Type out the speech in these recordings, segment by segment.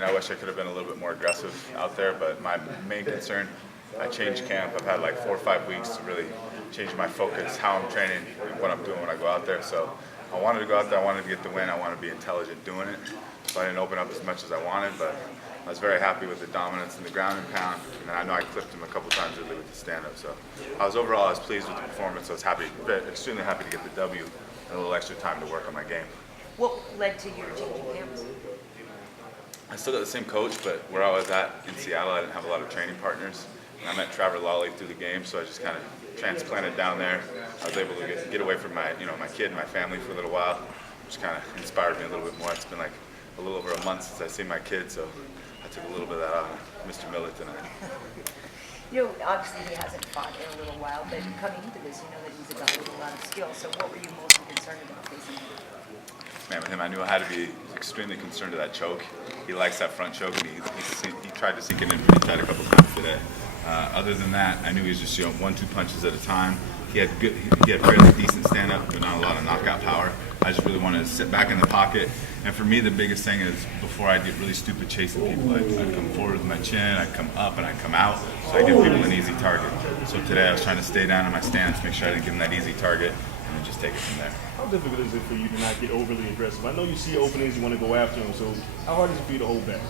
mean, I wish I could have been a little bit more aggressive out there, but my main concern, I changed camp. I've had like 4 or 5 weeks to really change my focus, how I'm training, and what I'm doing when I go out there. So I wanted to go out there. I wanted to get the win. I wanted to be intelligent doing it. So I didn't open up as much as I wanted, but I was very happy with the dominance in the ground and pound. And I know I clipped him a couple times early with the stand-up. So I was pleased with the performance. I was extremely happy to get the W and a little extra time to work on my game. What led to your changing camps? I still got the same coach, but where I was at in Seattle, I didn't have a lot of training partners. And I met Trevor Lawley through the game, so I just kind of transplanted down there. I was able to get away from my kid and my family for a little while, which kind of inspired me a little bit more. It's been like a little over a month since I've seen my kid, so I took a little bit of that out of Mr. Miller tonight. You know, obviously he hasn't fought in a little while, but coming into this, you know that he's a guy with a lot of skill. So what were you most concerned about facing him? Man, with him, I knew I had to be extremely concerned of that choke. He likes that front choke, and he tried to seek it in pretty tight a couple times today. Other than that, I knew he was just 1-2 punches at a time. He had fairly decent stand-up, but not a lot of knockout power. I just really wanted to sit back in the pocket. And for me, the biggest thing is before I get really stupid chasing people, I'd come forward with my chin, I'd come up, and I'd come out, so I give people an easy target. So today I was trying to stay down in my stance, make sure I didn't give them that easy target, and then just take it from there. How difficult is it for you to not get overly aggressive? I know you see openings, you want to go after them, so how hard is it for you to hold back?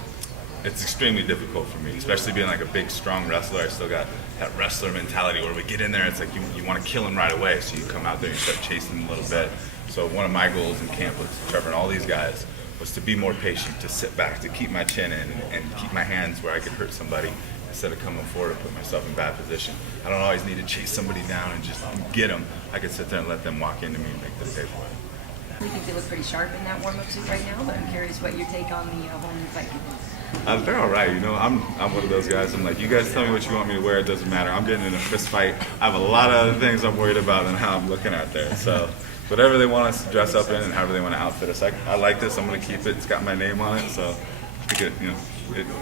It's extremely difficult for me, especially being like a big, strong wrestler. I still got that wrestler mentality where we get in there, it's like you want to kill him right away, so you come out there and start chasing him a little bit. So one of my goals in camp with Trevor and all these guys was to be more patient, to sit back, to keep my chin in, and keep my hands where I could hurt somebody instead of coming forward and put myself in bad position. I don't always need to chase somebody down and just get them. I could sit there and let them walk into me and make them pay for it. We think you look pretty sharp in that warm-up suit right now, but I'm curious what your take on the whole new fight is. They're all right, I'm one of those guys. I'm like, you guys tell me what you want me to wear, it doesn't matter. I'm getting in a fist fight. I have a lot of other things I'm worried about than how I'm looking out there. So whatever they want us to dress up in and however they want to outfit us, I like this. I'm going to keep it. It's got my name on it, so I think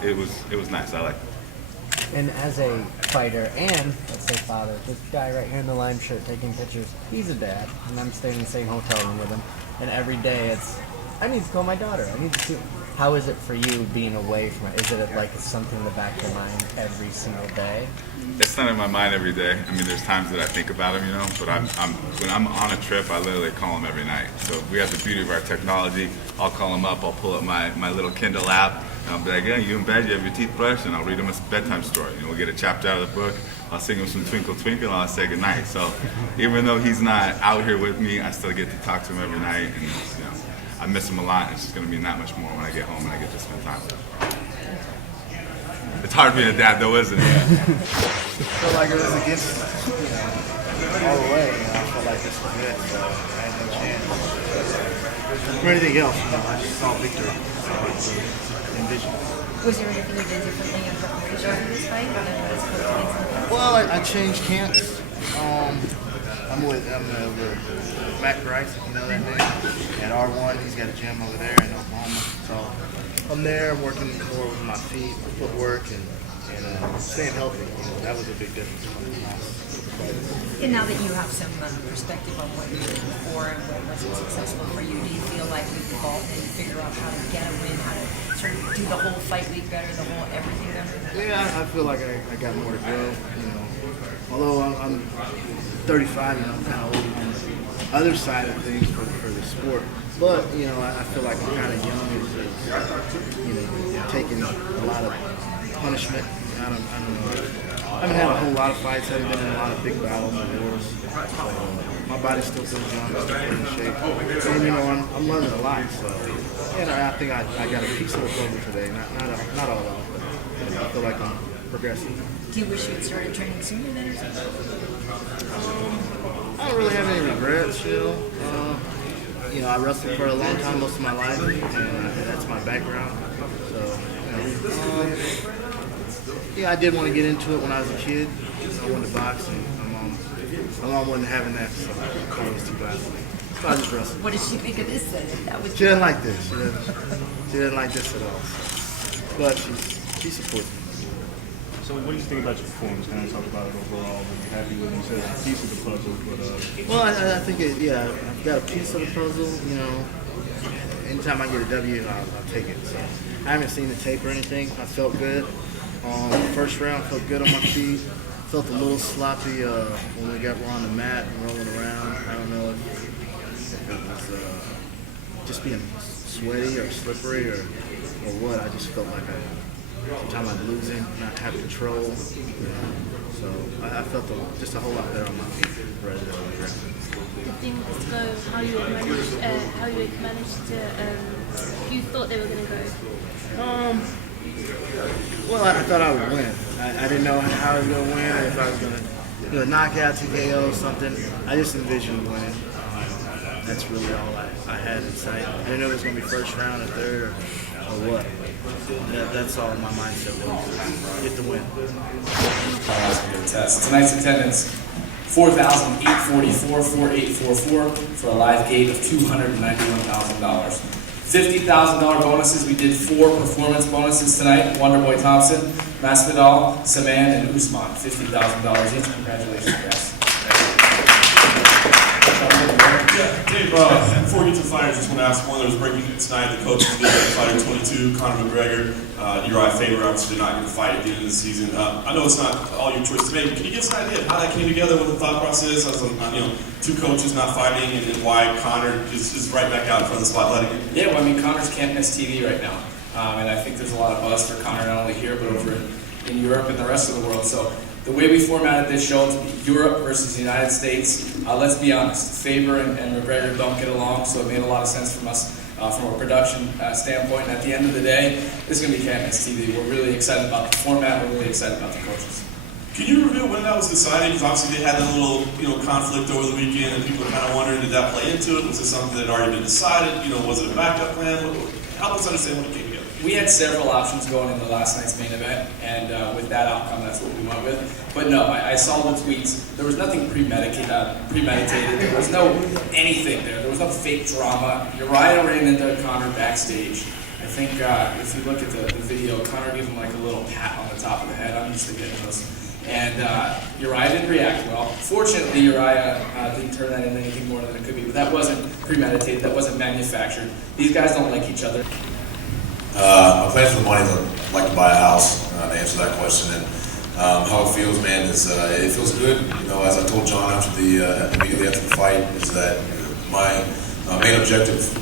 it was nice. I like it. And as a fighter and, let's say, father, this guy right here in the lime shirt taking pictures, he's a dad, and I'm staying in the same hotel room with him. And every day I need to call my daughter. I need to see. How is it for you being away from it? Is it like it's something in the back of your mind every single day? It's not in my mind every day. I mean, there's times that I think about him, but when I'm on a trip, I literally call him every night. So we have the beauty of our technology. I'll call him up. I'll pull up my little Kindle app. And I'll be like, yeah, you in bed? You have your teeth brushed? And I'll read him a bedtime story. We'll get a chapter out of the book. I'll sing him some Twinkle Twinkle, and I'll say goodnight. So even though he's not out here with me, I still get to talk to him every night. And I miss him a lot. It's just going to mean that much more when I get home and I get to spend time with him. It's hard being a dad, though, isn't it? I feel like it was against, all the way. I felt like this was it, so I had no chance. For anything else, I just saw victory. So I really envisioned. Was there anything you did differently in preparation for this fight? Well, I changed camps. I'm over Matt Bryce, if you know that name, at R1. He's got a gym over there in Oklahoma. So I'm there, I'm working more with my feet, my footwork, and staying healthy. That was a big difference for me. And now that you have some perspective on what you did before and what wasn't successful for you, do you feel like you've evolved and figure out how to get a win, how to sort of do the whole fight week better, the whole everything better? Yeah, I feel like I got more to grow. Although I'm 35, I'm kind of old on the other side of things for the sport. But I feel like I'm kind of young, taking a lot of punishment. I don't know. I haven't had a whole lot of fights. I haven't been in a lot of big battles and wars. So my body still feels young. I'm still in shape. And I'm learning a lot. So I think I got a piece of the puzzle today. Not all of it, but I feel like I'm progressing. Do you wish you had started training sooner then or something? I don't really have any regrets, I wrestled for a long time, most of my life, and that's my background. So, I did want to get into it when I was a kid. I wanted to box, and my mom wasn't having that, so I was too bad. So I just wrestled. What did she think of this then? She didn't like this. She didn't like this at all. So. But she supports me. So what do you think about your performance? Kind of talk about it overall. Are you happy with it? You said it's a piece of the puzzle, but Well, I think I've got a piece of the puzzle. Anytime I get a W, I'll take it. So I haven't seen the tape or anything. I felt good. First round, felt good on my feet. Felt a little sloppy when we were on the mat and rolling around. I don't know if it was just being sweaty or slippery or what. I just felt like sometimes I'm losing, not have control. So I felt just a whole lot better on my feet rather than on the ground. The things go how you would manage to you thought they were going to go? Well, I thought I would win. I didn't know how I was going to win, or if I was going to do a knockout, TKO, something. I just envisioned winning. That's really all I had in sight. I didn't know it was going to be first round or third or what. That's all my mindset was. Get the win. Test. Tonight's attendance, 4,844, 4844 for a live gate of $291,000. $50,000 bonuses. We did 4 performance bonuses tonight. Wonderboy Thompson, Masvidal, Saman, and Usman. $50,000 each. Congratulations, guys. Yeah, Dave, before we get to the fighters, I just want to ask one that was breaking news tonight. The coaches did fighter 22, Conor McGregor. Uriah Faber obviously did not get a fight at the end of the season. I know it's not all your choice to make, but can you give us an idea of how that came together, what the thought process is? 2 coaches not fighting, and then why Conor is right back out in front of the spotlight again? Yeah, well, I mean, Conor's can't miss TV right now. And I think there's a lot of buzz for Conor, not only here, but over in Europe and the rest of the world. So the way we formatted this show to be Europe versus the United States, let's be honest, Faber and McGregor don't get along, so it made a lot of sense from us from a production standpoint. And at the end of the day, this is going to be can't miss TV. We're really excited about the format. We're really excited about the coaches. Can you reveal when that was decided? Because obviously they had that little, conflict over the weekend, and people are kind of wondering, did that play into it? Was it something that had already been decided? Was it a backup plan? Help us understand when it came together. We had several options going into last night's main event, and with that outcome, that's what we went with. But no, I saw the tweets. There was nothing premeditated. There was no anything there. There was no fake drama. Uriah ran into Conor backstage. I think if you look at the video, Conor gave him like a little pat on the top of the head. I'm used to getting those. And Uriah didn't react well. Fortunately, Uriah didn't turn that into anything more than it could be. But that wasn't premeditated. That wasn't manufactured. These guys don't like each other. My plans for the money is I'd like to buy a house, to answer that question. And how it feels, man, is it feels good. As I told John immediately after the fight, is that my main objective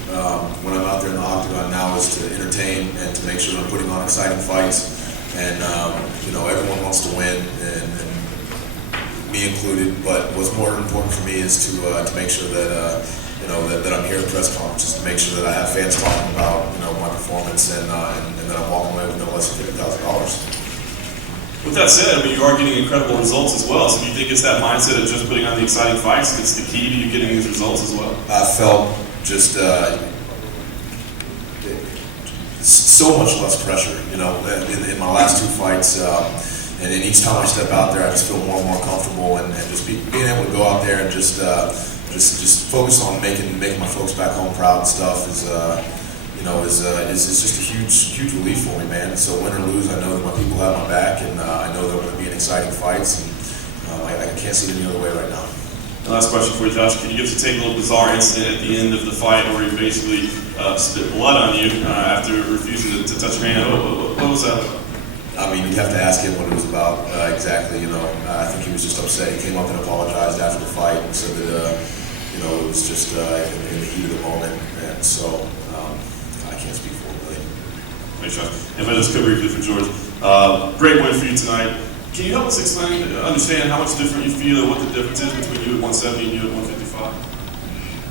when I'm out there in the octagon now is to entertain and to make sure I'm putting on exciting fights. And everyone wants to win, and me included. But what's more important for me is to make sure that that I'm here at press conferences to make sure that I have fans talking about my performance and that I'm walking away with no less than $50,000. With that said, you are getting incredible results as well. So do you think it's that mindset of just putting on the exciting fights that's the key to you getting these results as well? I felt just so much less pressure, in my last 2 fights. And then each time I step out there, I just feel more and more comfortable, and just being able to go out there and just focus on making my folks back home proud and stuff is just a huge relief for me, man. And so win or lose, I know that my people have my back, and I know they're going to be in exciting fights, and I can't see it any other way right now. The last question for you, Josh. Can you give us a little bizarre incident at the end of the fight where he basically spit blood on you after refusing to touch your hand? What was that about? I mean, you'd have to ask him what it was about exactly. I think he was just upset. He came up and apologized after the fight and said that it was just in the heat of the moment, and so I can't speak for him really. Thanks, Josh. If I just could briefly for George, great win for you tonight. Can you help us understand how much different you feel, or what the difference is between you at 170 and you at 155?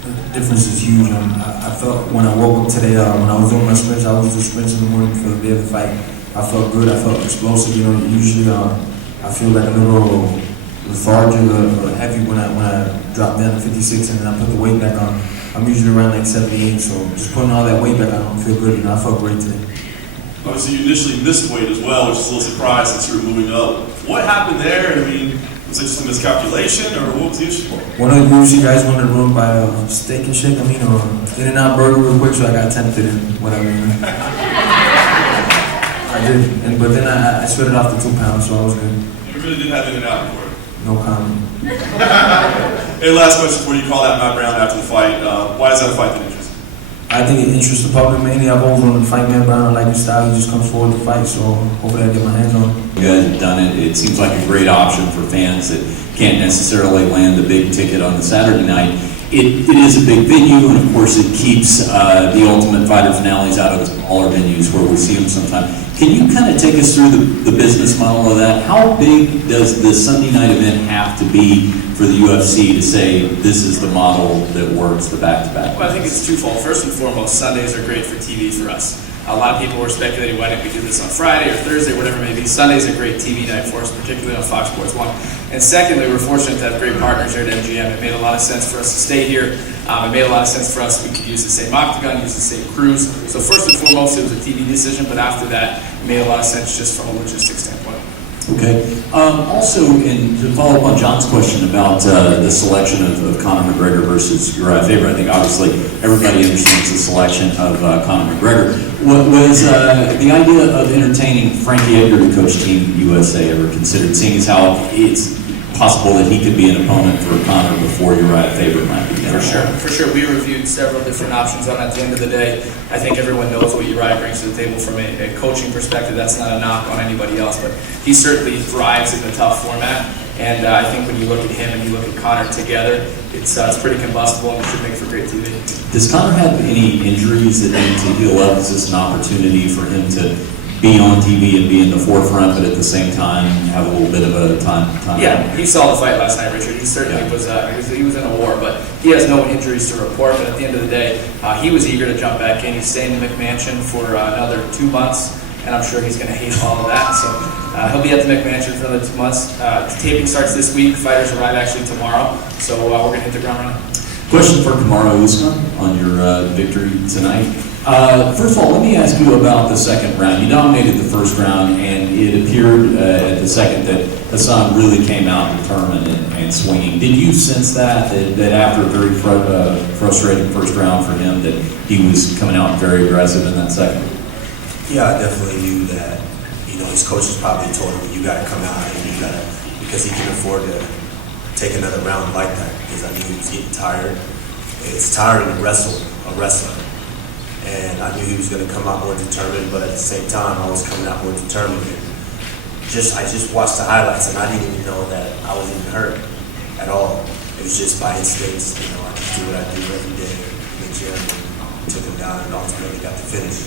The difference is huge. I felt when I woke up today, when I was doing my sprints, I was just sprints in the morning for the day of the fight. I felt good. I felt explosive. Usually I feel like a little lethargic or heavy when I drop down to 56 and then I put the weight back on. I'm usually around like 78, so just putting all that weight back on, I feel good. I felt great today. Obviously, you initially missed weight as well, which is a little surprise since you were moving up. What happened there? Was it just a miscalculation, or what was the issue? One of the UFC guys wanted to run by a Steak and Shake, or In-N-Out Burger real quick, so I got tempted and whatever. I did, but then I sweat it off to 2 pounds, so I was good. You really did have in and out for it. No comment. Hey, last question before you call that Matt Brown after the fight. Why is that a fight that interests you? I think it interests the public mainly. I've always wanted to fight Matt Brown. I like his style. He just comes forward to fight, so hopefully I get my hands on him. You guys have done it. It seems like a great option for fans that can't necessarily land the big ticket on the Saturday night. It is a big venue, and of course it keeps the Ultimate Fighter finales out of the smaller venues where we see them sometimes. Can you kind of take us through the business model of that? How big does the Sunday night event have to be for the UFC to say this is the model that works, the back-to-back? Well, I think it's twofold. First and foremost, Sundays are great for TV for us. A lot of people were speculating why didn't we do this on Friday or Thursday, whatever it may be. Sunday's a great TV night for us, particularly on Fox Sports 1. And secondly, we're fortunate to have great partners here at MGM. It made a lot of sense for us to stay here. It made a lot of sense for us. We could use the same octagon, use the same crews. So first and foremost, it was a TV decision, but after that, it made a lot of sense just from a logistics standpoint. Okay. Also, to follow up on John's question about the selection of Conor McGregor versus Uriah Faber, I think obviously everybody understands the selection of Conor McGregor. What was the idea of entertaining Frankie Edgar to coach Team USA ever considered, seeing as how it's possible that he could be an opponent for Conor before Uriah Faber might be down? For sure. We reviewed several different options on that. At the end of the day, I think everyone knows what Uriah brings to the table from a coaching perspective. That's not a knock on anybody else, but he certainly thrives in the tough format. And I think when you look at him and you look at Conor together, it's pretty combustible and it should make for great TV. Does Conor have any injuries that need to heal up? Is this an opportunity for him to be on TV and be in the forefront, but at the same time have a little bit of a time? Yeah, you saw the fight last night, Richard. He certainly was in a war, but he has no injuries to report. But at the end of the day, he was eager to jump back in. He's staying in the McMansion for another 2 months, and I'm sure he's going to hate all of that. So he'll be at the McMansion for another 2 months. The taping starts this week. Fighters arrive actually tomorrow, so we're going to hit the ground running. Question for Kamaru Usman on your victory tonight. First of all, let me ask you about the second round. You dominated the first round, and it appeared at the second that Hassan really came out determined and swinging. Did you sense that after a very frustrating first round for him, that he was coming out very aggressive in that second? Yeah, I definitely knew that. You know, his coaches probably told him, you got to come out and you got to, because he can afford to take another round like that, because I knew he was getting tired. It's tiring to wrestle a wrestler. And I knew he was going to come out more determined, but at the same time, I was coming out more determined. I just watched the highlights, and I didn't even know that I was even hurt at all. It was just by instinct, you know, I just do what I do every day in the gym, and took him down, and ultimately got the finish.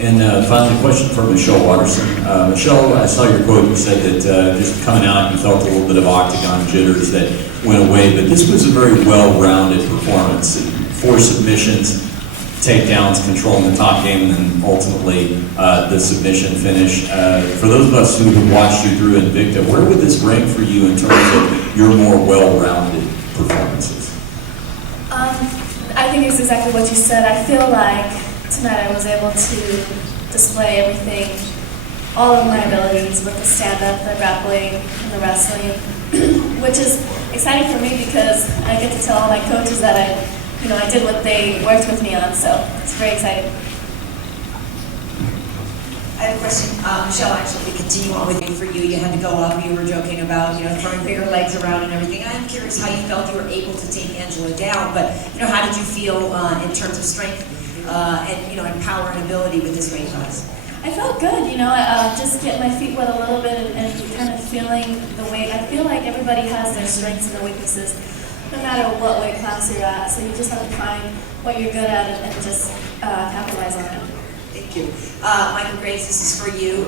And finally, a question for Michelle Watterson. Michelle, I saw your quote. You said that just coming out, you felt a little bit of octagon jitters that went away, but this was a very well-rounded performance. 4 submissions, takedowns, controlling the top game, and then ultimately the submission finish. For those of us who have watched you through Invicta, where would this rank for you in terms of your more well-rounded performances? I think it's exactly what you said. I feel like tonight I was able to display everything, all of my abilities with the stand-up, the grappling, and the wrestling, which is exciting for me because I get to tell all my coaches that I did what they worked with me on, so it's very exciting. I have a question, Michelle, actually, to continue on with you. For you, you had to go up, you were joking about, throwing bigger legs around and everything. I'm curious how you felt you were able to take Angela down, but, how did you feel in terms of strength and power and ability with this weight class? I felt good, just getting my feet wet a little bit and kind of feeling the weight. I feel like everybody has their strengths and their weaknesses, no matter what weight class you're at. So you just have to find what you're good at and just capitalize on it. Thank you. Michael Graves, this is for you.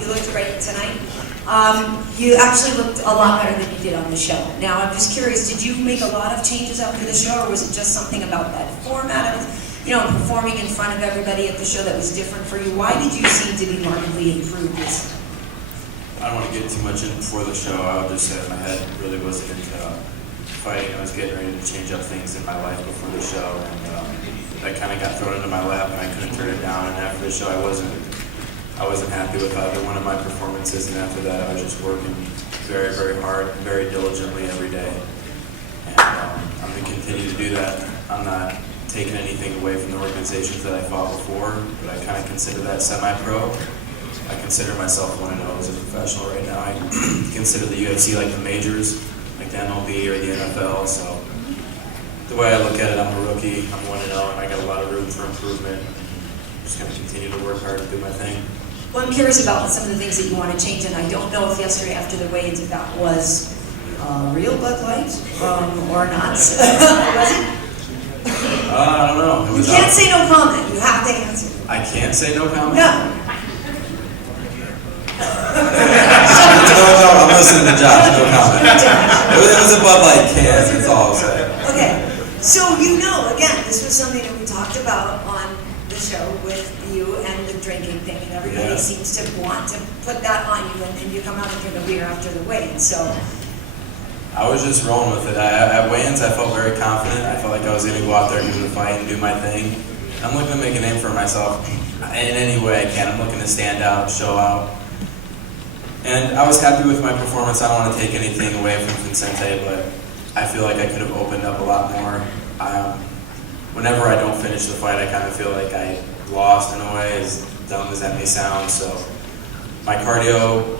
You looked great tonight. You actually looked a lot better than you did on the show. Now, I'm just curious, did you make a lot of changes after the show, or was it just something about that format of performing in front of everybody at the show that was different for you? Why did you seem to be markedly improved this? I don't want to get too much in before the show. I would just say my head really wasn't into fighting. I was getting ready to change up things in my life before the show, and that kind of got thrown into my lap, and I couldn't turn it down. And after the show, I wasn't happy with either one of my performances. And after that, I was just working very, very hard, very diligently every day. And I'm going to continue to do that. I'm not taking anything away from the organizations that I fought before, but I kind of consider that semi-pro. I consider myself 1-0 as a professional right now. I consider the UFC like the majors, like the MLB or the NFL. So the way I look at it, I'm a rookie. I'm 1-0, and I got a lot of room for improvement. I'm just going to continue to work hard and do my thing. Well, I'm curious about some of the things that you want to change, and I don't know if yesterday after the weigh-ins if that was real Bud Light or not. Was it? I don't know. You can't say no comment. You have to answer. I can't say no comment? No. No, I'm listening to Josh. No comment. It was a Bud Light can. That's all I'll say. Okay. So again, this was something that we talked about on the show with you and the drinking thing, and everybody seems to want to put that on you, and then you come out and drink a beer after the weigh-in. So I was just rolling with it. At weigh-ins, I felt very confident. I felt like I was going to go out there and do the fight and do my thing. I'm looking to make a name for myself in any way I can. I'm looking to stand out, show out. And I was happy with my performance. I don't want to take anything away from Vincente, but I feel like I could have opened up a lot more. Whenever I don't finish the fight, I kind of feel like I lost in a way, as dumb as that may sound. So my cardio,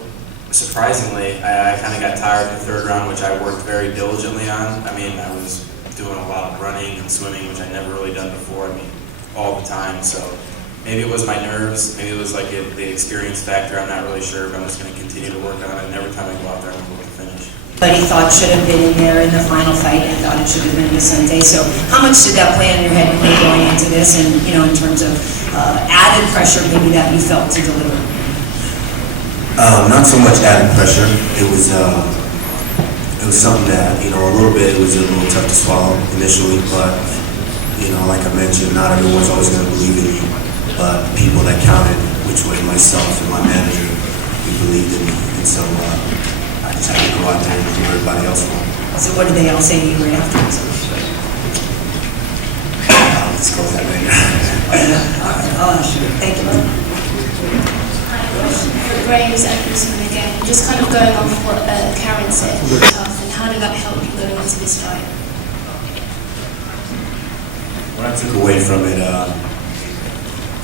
surprisingly, I kind of got tired in the third round, which I worked very diligently on. I mean, I was doing a lot of running and swimming, which I never really done before. I mean, all the time. So maybe it was my nerves, maybe it was like the experience factor. I'm not really sure, but I'm just going to continue to work on it. And every time I go out there, I'm going to finish. but he thought should have been in there in the final fight and thought it should have been Vicente. So how much did that play in your head when you were going into this, and in terms of added pressure maybe that you felt to deliver? Not so much added pressure. It was something that, a little bit, it was a little tough to swallow initially, but, like I mentioned, not everyone's always going to believe in you, but people that counted, which was myself and my manager, we believed in me, and so I just had to go out there and do everybody else wrong. So what did they all say to you right afterwards? I'll disclose that later. Oh, sure. Thank you. For Graves and Usman again, just kind of going off what Karen said, tough, and how did that help you going into this fight? What I took away from it,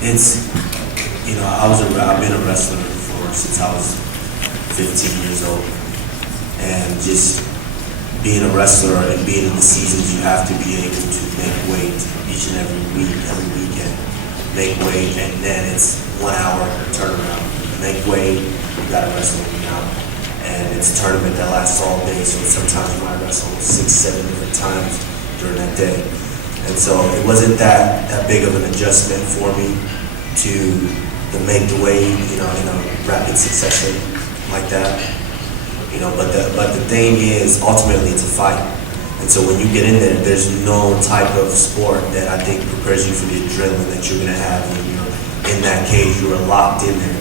it's, I've been a wrestler since I was 15 years old, and just being a wrestler and being in the seasons, you have to be able to make weight each and every week, every weekend, make weight, and then it's 1 hour turnaround. Make weight, you gotta wrestle now, and it's a tournament that lasts all day, so sometimes you might wrestle 6-7 different times during that day. And so it wasn't that big of an adjustment for me to make the weight, in a rapid succession like that. But the thing is, ultimately it's a fight. And so when you get in there, there's no type of sport that I think prepares you for the adrenaline that you're gonna have when you're in that cage. You're locked in there.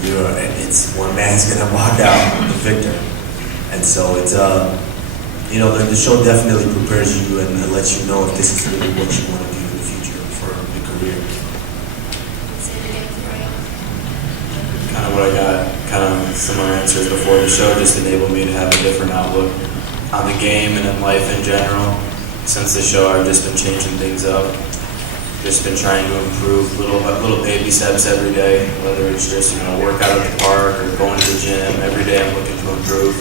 It's one man's gonna walk out the victor. And so it's the show definitely prepares you and lets you know if this is really what you want to do in the future for your career. Kind of what I got, kind of similar answers before the show, just enabled me to have a different outlook on the game and in life in general. Since the show, I've just been changing things up. Just been trying to improve little baby steps every day, whether it's just work out at the park or going to the gym. Every day I'm looking to improve.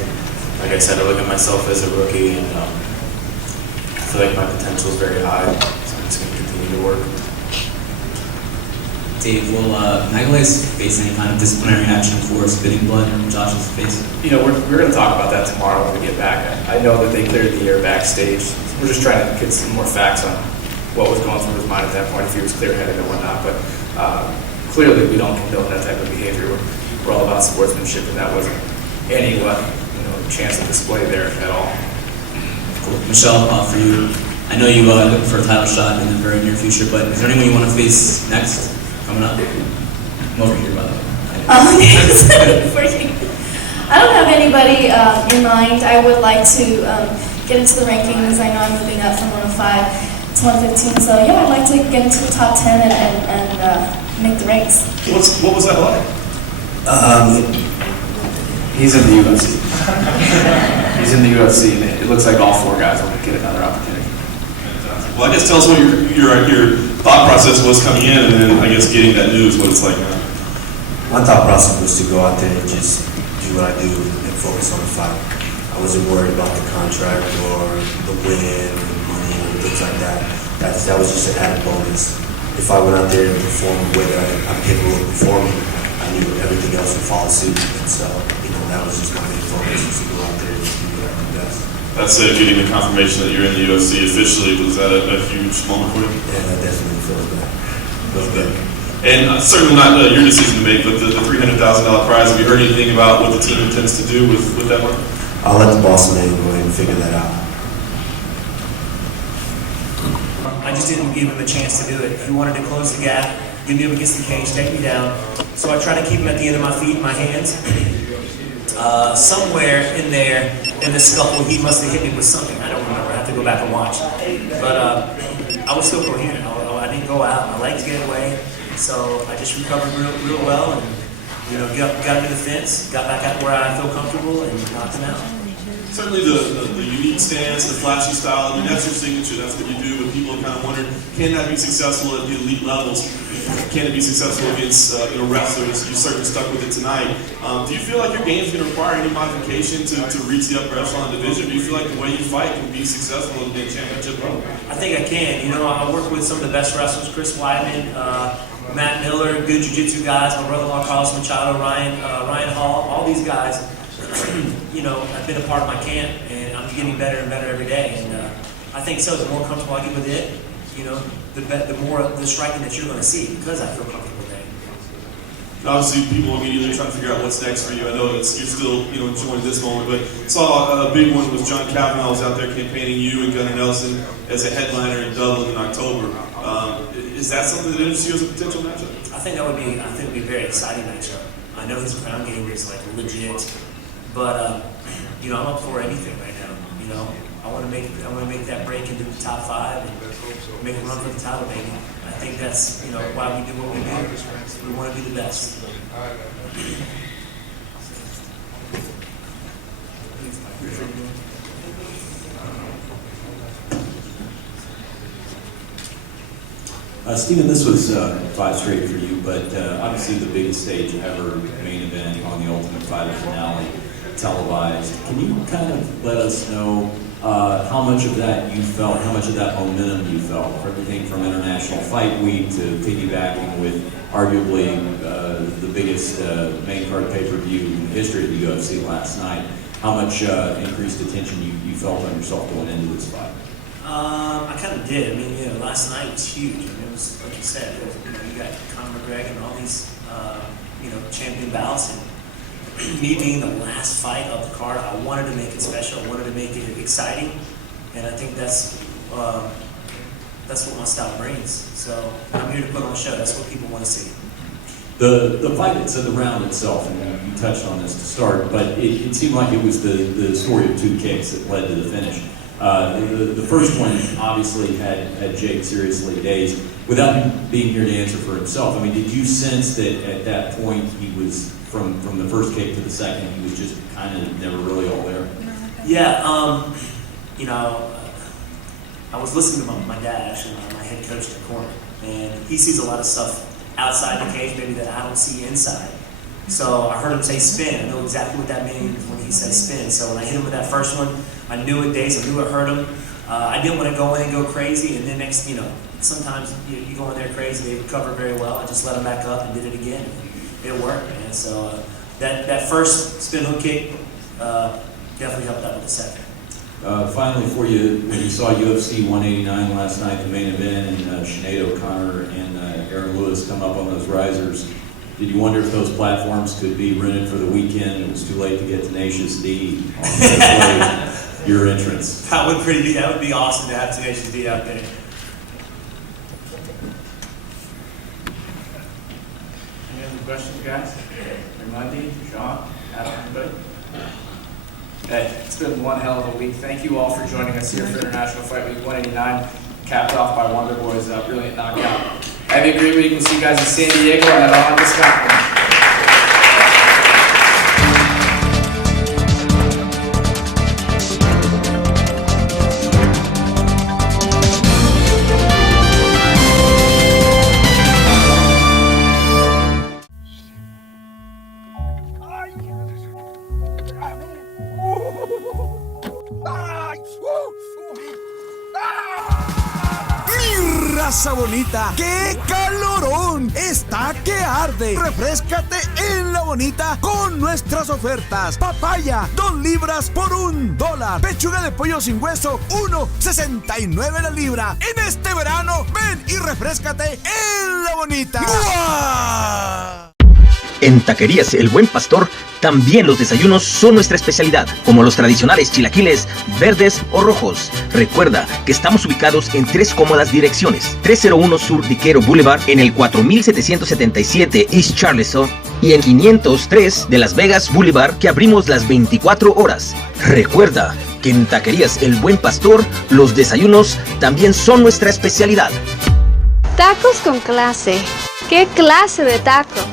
Like I said, I look at myself as a rookie, and I feel like my potential is very high, so I'm just going to continue to work. Dave, will Magalhaes face any kind of disciplinary action for spitting blood in Josh's face? We're going to talk about that tomorrow when we get back. I know that they cleared the air backstage. We're just trying to get some more facts on what was going through his mind at that point, if he was clear-headed or whatnot. But clearly, we don't condone that type of behavior. We're all about sportsmanship, and that wasn't any chance of display there at all. Cool. Michelle, for you, I know you're looking for a title shot in the very near future, but is there anyone you want to face next coming up? I'm over here, by the way. I don't have anybody in mind. I would like to get into the rankings. I know I'm moving up from 105 to 115, so yeah, I'd like to get into the top 10 and make the ranks. What was that like? He's in the UFC. He's in the UFC, and it looks like all four guys will get another opportunity. Well, I guess tell us what your thought process was coming in, and then I guess getting that news, what it's like now. My thought process was to go out there and just do what I do and focus on the fight. I wasn't worried about the contract or the win or the money or things like that. That was just an added bonus. If I went out there and performed the way that I'm capable of performing, I knew everything else would follow suit. And so, that was just my main focus, was to go out there and do what I do best. That's it, getting the confirmation that you're in the UFC officially. Was that a huge moment for you? Yeah, that definitely feels good. Feels good. And certainly not your decision to make, but the $300,000 prize. Have you heard anything about what the team intends to do with that money? I'll let the boss man go ahead and figure that out. I just didn't give him a chance to do it. He wanted to close the gap, get me up against the cage, take me down. So I tried to keep him at the end of my feet and my hands. Somewhere in there, in the scuffle, he must have hit me with something. I don't remember. I have to go back and watch. But I was still coherent. I didn't go out. My legs get away. So I just recovered real well and got to the fence, got back out where I feel comfortable, and knocked him out. Certainly the unique stance, the flashy style, I mean, that's your signature. That's what you do. But people kind of wondered, can that be successful at the elite levels? Can it be successful against wrestlers? You certainly stuck with it tonight. Do you feel like your game is going to require any modification to reach the upper echelon division? Do you feel like the way you fight can be successful in championship level? I think I can. I work with some of the best wrestlers, Chris Weidman, Matt Miller, good jiu-jitsu guys, my brother-in-law Carlos Machado, Ryan Hall, all these guys, have been a part of my camp, and I'm getting better and better every day. And I think so. The more comfortable I get with it, the more the striking that you're going to see, because I feel comfortable with it. Obviously, people immediately trying to figure out what's next for you. I know you're still enjoying this moment, but saw a big one was John Kavanaugh was out there campaigning you and Gunnar Nelson as a headliner in Dublin in October. Is that something that interests you as a potential matchup? I think it would be a very exciting matchup. I know his ground game is legit, but I'm up for anything right now. I want to make that break into the top 5 and make a run for the title, baby. I think that's why we do what we do. We want to be the best. Stephen, this was 5 straight for you, but obviously the biggest stage ever, main event on the Ultimate Fighter finale, televised. Can you kind of let us know how much of that you felt, how much of that momentum you felt, for everything from International Fight Week to piggybacking with arguably the biggest main card pay-per-view in the history of the UFC last night? How much increased attention you felt on yourself going into this fight? I kind of did. Last night was huge. It was, like you said, you got Conor McGregor and all these, champion bouts, and me being the last fight of the card, I wanted to make it special. I wanted to make it exciting, and I think that's what my style brings. So I'm here to put on a show. That's what people want to see. The fight that's in the round itself, and you touched on this to start, but it seemed like it was the story of 2 kicks that led to the finish. The first one obviously had Jake seriously dazed. Without him being here to answer for himself, did you sense that at that point he was, from the first kick to the second, he was just kind of never really all there? Yeah, I was listening to my dad, actually, my head coach in the corner, and he sees a lot of stuff outside the cage maybe that I don't see inside. So I heard him say spin. I know exactly what that means when he says spin. So when I hit him with that first one, I knew it dazed, I knew it hurt him. I didn't want to go in and go crazy, and then next, sometimes you go in there crazy, they recover very well. I just let him back up and did it again. It worked, man. So that first spin hook kick definitely helped out with the second. Finally, for you, when you saw UFC 189 last night, the main event, and Sinead O'Connor and Aaron Lewis come up on those risers, did you wonder if those platforms could be rented for the weekend? It was too late to get Tenacious D on your entrance. That would be awesome to have Tenacious D out there. Any other questions, guys? Raimondi, Sean, everybody? Hey, it's been one hell of a week. Thank you all for joining us here for International Fight Week 189, capped off by Wonder Boy's brilliant knockout. Have a great week. We'll see you guys in San Diego and at All Wisconsin. Raza bonita, ¡qué calorón! Está que arde. Refréscate en La Bonita con nuestras ofertas. Papaya, 2 libras por $1. Pechuga de pollo sin hueso, 1.69 la libra. En este verano, ven y refréscate en La Bonita. ¡Buah! En Taquerías El Buen Pastor, también los desayunos son nuestra especialidad, como los tradicionales chilaquiles verdes o rojos. Recuerda que estamos ubicados en 3 cómodas direcciones: 301 Sur Diquero Boulevard, en el 4777 East Charleston, y en 503 de Las Vegas Boulevard, que abrimos las 24 horas. Recuerda que en Taquerías El Buen Pastor, los desayunos también son nuestra especialidad. Tacos con clase. ¿Qué clase de tacos?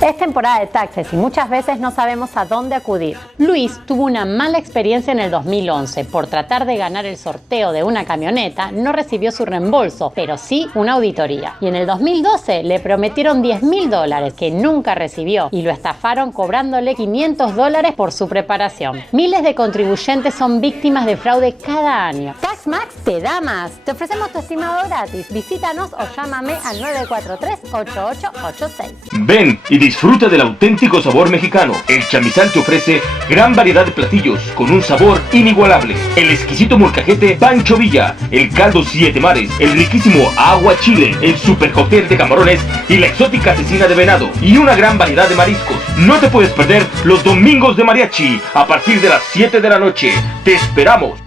Es temporada de taxes y muchas veces no sabemos a dónde acudir. Luis tuvo una mala experiencia en el 2011. Por tratar de ganar el sorteo de una camioneta, no recibió su reembolso, pero sí una auditoría. Y en el 2012 le prometieron $10.000 que nunca recibió y lo estafaron cobrándole $500 por su preparación. Miles de contribuyentes son víctimas de fraude cada año. TaxMax te da más. Te ofrecemos tu estimado gratis. Visítanos o llámame al 943-8886. Ven y disfruta del auténtico sabor mexicano. El Chamizal te ofrece gran variedad de platillos con un sabor inigualable. El exquisito molcajete Pancho Villa, el caldo 7 mares, el riquísimo agua chile, el super cóctel de camarones y la exótica cecina de venado y una gran variedad de mariscos. No te puedes perder los domingos de mariachi a partir de las 7 de la noche. ¡Te esperamos!